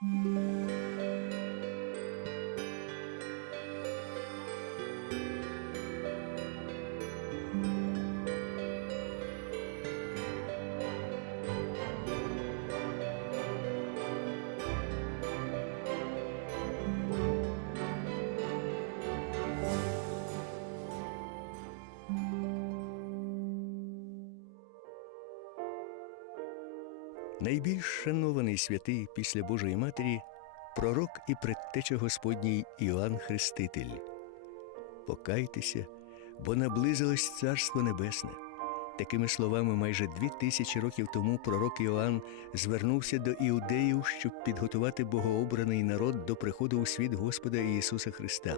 Música Найбільш шанований святий після Божої Матері пророк і предтеча Господній Іоанн Хреститель. Покайтеся, бо наблизилось Царство Небесне. Такими словами, майже дві тисячі років тому пророк Іоанн звернувся до іудеїв, щоб підготувати богообраний народ до приходу у світ Господа Ісуса Христа.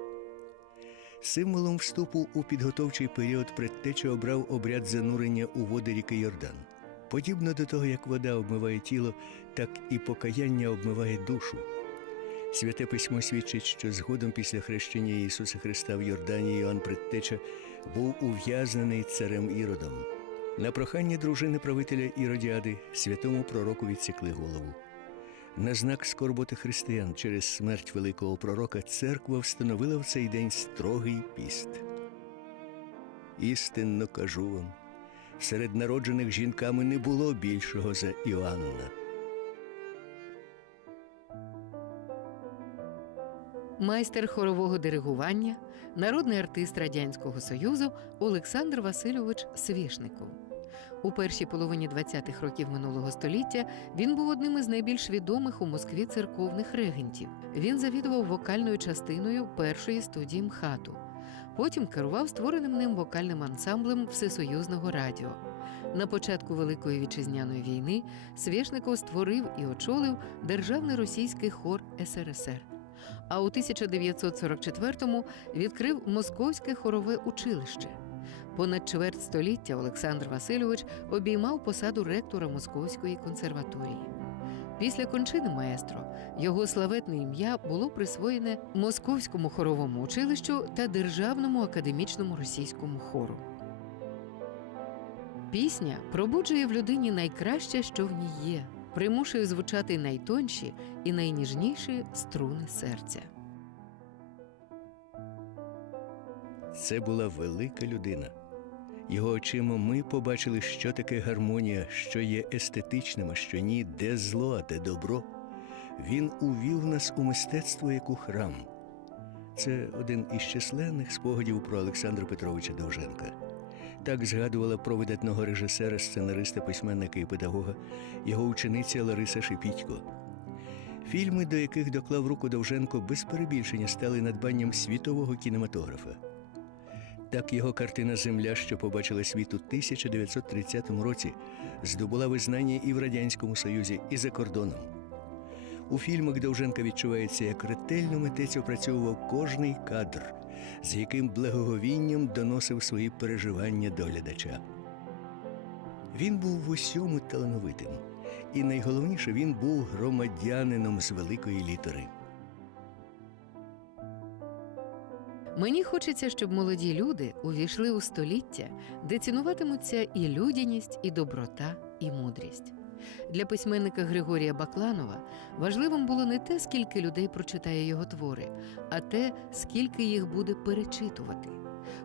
Символом вступу у підготовчий період предтеча обрав обряд занурення у води ріки Йордан. Подібно до того, як вода обмиває тіло, так і покаяння обмиває душу. Святе письмо свідчить, що згодом після хрещення Ісуса Христа в Йордані Іоанн Предтеча був ув'язнений царем Іродом. На прохання дружини правителя Іродіади святому пророку відсікли голову. На знак скорботи християн через смерть великого пророка церква встановила в цей день строгий піст. Істинно кажу вам, серед народжених жінками не було більшого за Іоанна. майстер хорового диригування, народний артист Радянського Союзу Олександр Васильович Свішников. У першій половині 20-х років минулого століття він був одним із найбільш відомих у Москві церковних регентів. Він завідував вокальною частиною першої студії МХАТу. Потім керував створеним ним вокальним ансамблем Всесоюзного радіо. На початку Великої вітчизняної війни Свєшников створив і очолив державний російський хор СРСР. А у 1944-му відкрив Московське хорове училище. Понад чверть століття Олександр Васильович обіймав посаду ректора Московської консерваторії. Після кончини маестро його славетне ім'я було присвоєне Московському хоровому училищу та Державному академічному російському хору. Пісня пробуджує в людині найкраще, що в ній є, примушує звучати найтонші і найніжніші струни серця. Це була велика людина. Його очима ми побачили, що таке гармонія, що є естетичним, а що ні, де зло, а де добро. Він увів нас у мистецтво як у храм. Це один із численних спогадів про Олександра Петровича Довженка. Так згадувала про видатного режисера, сценариста, письменника і педагога його учениця Лариса Шепітько. Фільми, до яких доклав руку Довженко, без перебільшення стали надбанням світового кінематографа. Так його картина Земля, що побачила світ у 1930 році, здобула визнання і в Радянському Союзі, і за кордоном. У фільмах Довженка відчувається, як ретельно митець опрацьовував кожний кадр, з яким благоговінням доносив свої переживання до глядача. Він був в усьому талановитим, і найголовніше він був громадянином з великої літери. Мені хочеться, щоб молоді люди увійшли у століття, де цінуватимуться і людяність, і доброта, і мудрість. Для письменника Григорія Бакланова важливим було не те, скільки людей прочитає його твори, а те, скільки їх буде перечитувати.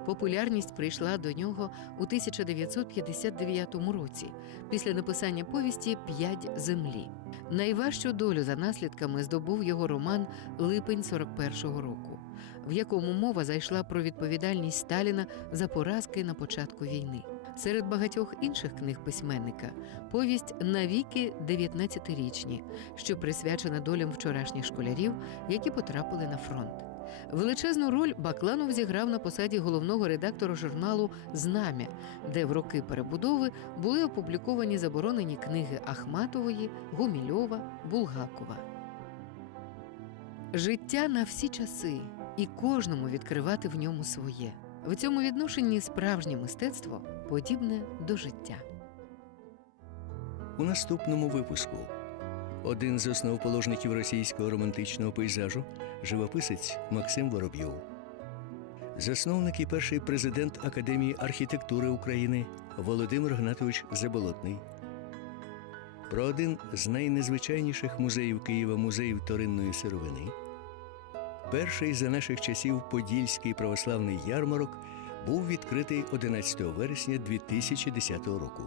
Популярність прийшла до нього у 1959 році, після написання повісті П'ять землі. Найважчу долю за наслідками здобув його роман Липень 41-го року, в якому мова зайшла про відповідальність Сталіна за поразки на початку війни. Серед багатьох інших книг письменника повість навіки 19-річні, що присвячена долям вчорашніх школярів, які потрапили на фронт. Величезну роль Бакланов зіграв на посаді головного редактора журналу Знам'я, де в роки перебудови були опубліковані заборонені книги Ахматової, Гумільова, Булгакова. Життя на всі часи і кожному відкривати в ньому своє. В цьому відношенні справжнє мистецтво подібне до життя. У наступному випуску один з основоположників російського романтичного пейзажу живописець Максим Воробйов. Засновник і перший президент Академії архітектури України Володимир Гнатович Заболотний. про один з найнезвичайніших музеїв Києва музей вторинної сировини. Перший за наших часів Подільський православний ярмарок був відкритий 11 вересня 2010 року.